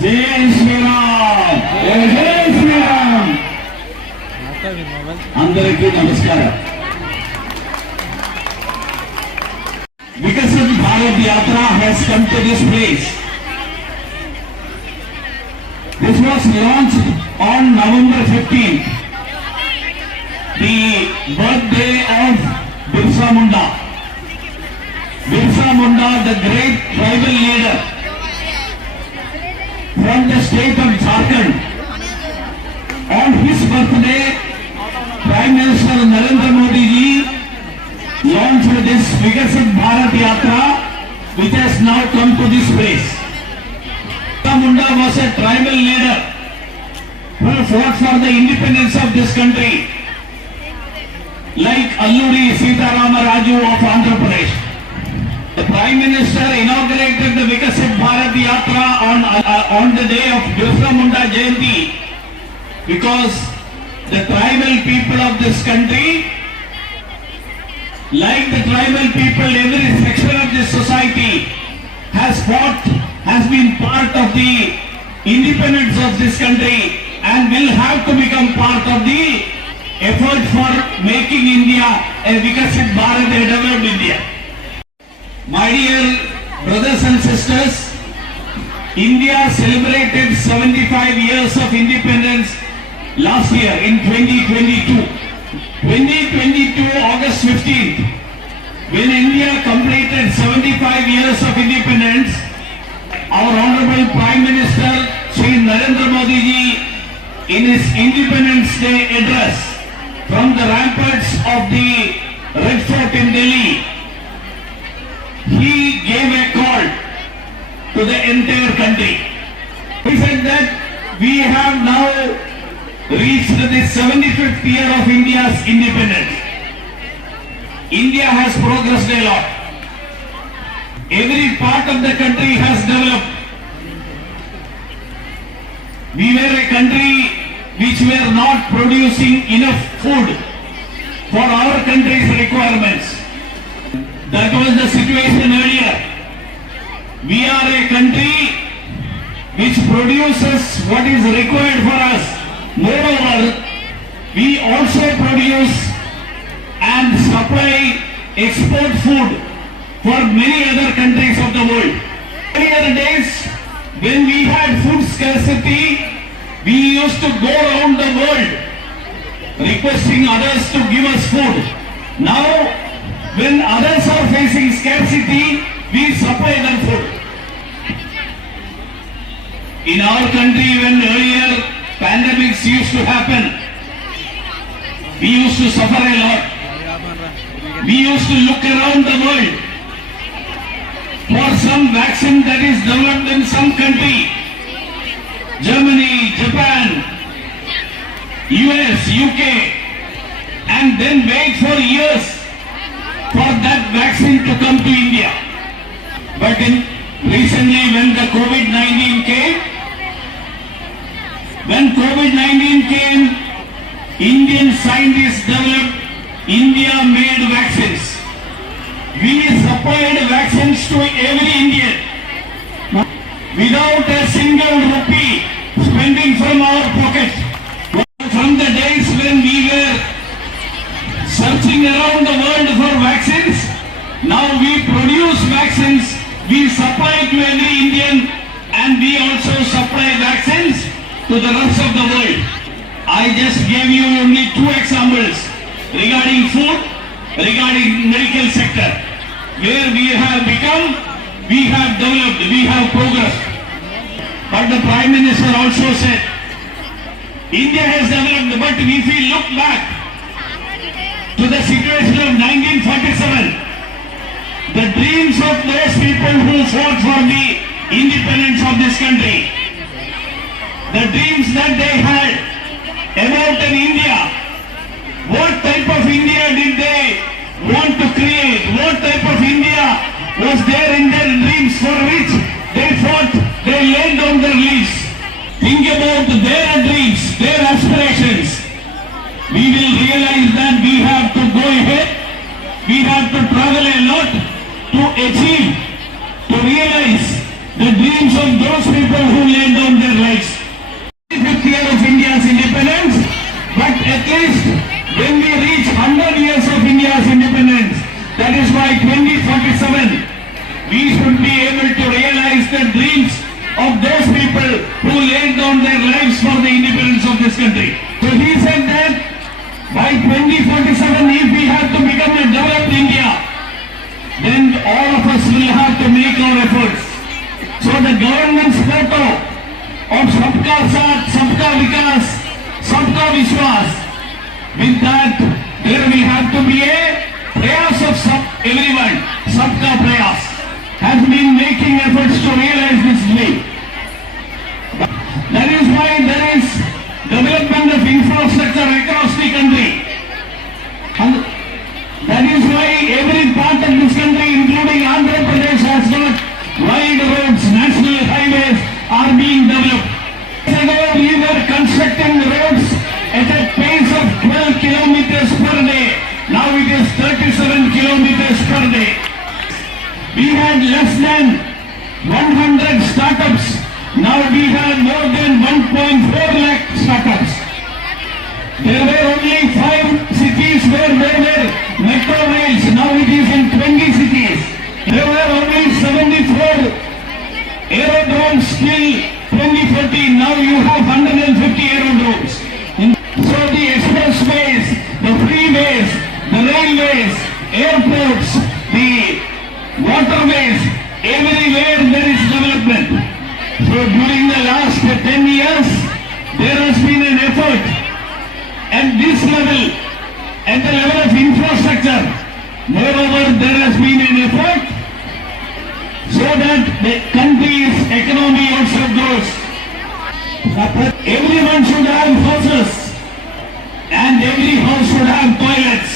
जय श्री राम, जय श्री राम। अंदरिकी नमस्कार। विकसित भारत यात्रा has come to this place. This was launched on November 15th, the birthday of Birsa Munda. Birsa Munda, the great tribal leader from the state of Jharkhand. On his birthday, Prime Minister Narendra Modi ji launched this Vikasit Bharat Yatra, which has now come to this place. Birsa Munda was a tribal leader who fought for the independence of this country, like Alluri Sitarama Raju of Andhra Pradesh. The Prime Minister inaugurated the Vikasit Bharat Yatra on the day of Birsa Munda Jayanti, because the tribal people of this country, like the tribal people, every section of this society has been part of the independence of this country and will have to become part of the effort for making India a Vikasit Bharat, a developed India. My dear brothers and sisters, India celebrated 75 years of independence last year in 2022. 2022 August 15th, when India completed 75 years of independence, our Honorable Prime Minister Shri Narendra Modi ji, in his Independence Day address from the ramparts of the Red Fort in Delhi, he gave a call to the entire country. He said that we have now reached the 75th year of India's independence. India has progressed a lot. Every part of the country has developed. We were a country which were not producing enough food for our country's requirements. That was the situation earlier. We are a country which produces what is required for us. Moreover, we also produce and supply export food for many other countries of the world. Earlier days, when we had food scarcity, we used to go around the world requesting others to give us food. Now, when others are facing scarcity, we supply them food. In our country, when earlier pandemics used to happen, we used to suffer a lot. We used to look around the world for some vaccine that is developed in some country. Germany, Japan, US, UK, and then wait for years for that vaccine to come to India. But recently when the COVID-19 came, Indian scientists developed India-made vaccines. We supplied vaccines to every Indian without a single rupee spending from our pocket. From the days when we were searching around the world for vaccines, now we produce vaccines, we supply to every Indian, and we also supply vaccines to the rest of the world. I just gave you only two examples regarding food, regarding medical sector, where we have become, we have developed, we have progressed. But the Prime Minister also said, India has developed, but if we look back to the situation of 1947, the dreams of those people who fought for the independence of this country, the dreams that they had about an India, what type of India did they want to create? What type of India was there in their dreams for which they fought, they laid down their lives? Think about their dreams, their aspirations. We will realize that we have to go ahead, we have to travel a lot to achieve, to realize the dreams of those people who laid down people who laid down their lives for the independence of this country. So he said that by 2047, if we have to become a developed India, then all of us will have to make our efforts. So the government's motto of Sabka Saath, Sabka Vikas, Sabka Vishwas, with that there we have to be a prayas of everyone, Sabka Prayas, has been making efforts to realize this dream. That is why there is development of infrastructure across the country. And that is why every part of this country, including Andhra Pradesh, has got wide roads, national highways are being developed. We were constructing roads at a pace of 12 kilometers per day. Now it is 37 kilometers per day. We had less than 100 startups. Now we have more than 1.4 lakh startups. There were only 5 cities where there were metro rails. Now it is in 20 cities. There were only 74 aerodromes till 2014. Now you have 150 aerodromes. So the expressways, the freeways, the railways, airports, the waterways, everywhere there is development. So during the last 10 years, there has been an effort at this level, at the level of infrastructure. Moreover, there has been an effort so that the country's economy also grows. Everyone should have houses and every house should have toilets.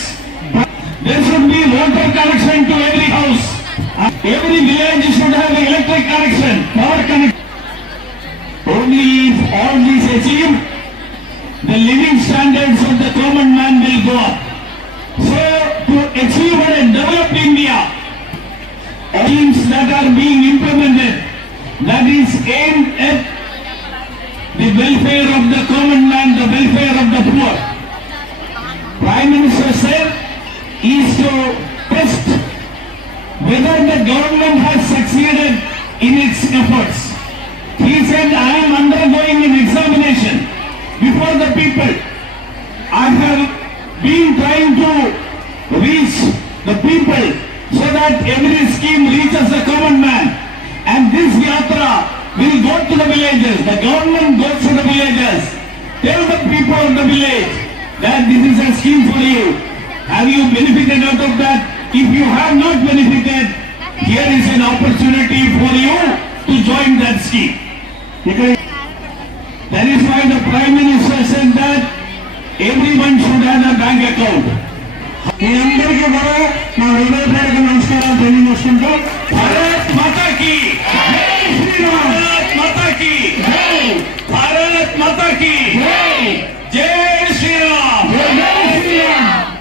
There should be water connection to every house. Every village should have electric connection, power connection. Only if all these achieved, the living standards of the common man will go up. So, to achieve a developed India, schemes that are being implemented, that is aimed at the welfare of the common man, the welfare of the poor. Prime Minister said is to test whether the government has succeeded in its efforts. He said, I am undergoing an examination before the people. I have been trying to reach the people so that every scheme reaches the common man. And this yatra will go to the villages. The government goes to the villages. Tell the people of the village that this is a scheme for you. Have you benefited out of that? If you have not benefited, here is an opportunity for you to join that scheme. Because that is why the Prime Minister said that everyone should have a bank account. మీ అందరికీ కూడా నా హృదయపూర్వక నమస్కారాలు తెలియజేసుకుంటూ భారత్ మాతా key